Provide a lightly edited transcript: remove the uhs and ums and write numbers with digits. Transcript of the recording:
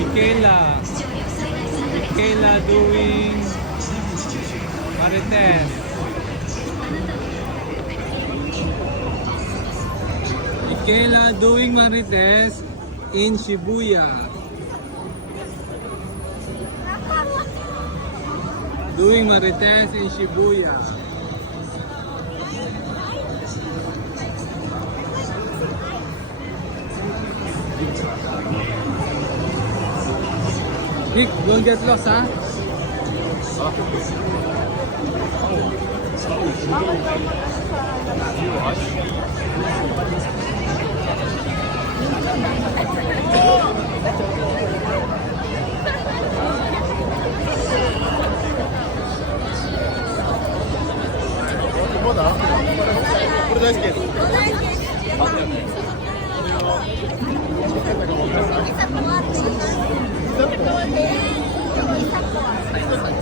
Michaela. Michaela doing Marites. Michaela doing Marites in Shibuya. Doing Marites in Shibuya. Nick, don't get lost, ha? 뭐다? 우리 다시 게. Isa po ate. Isa po ate. Isa po ate.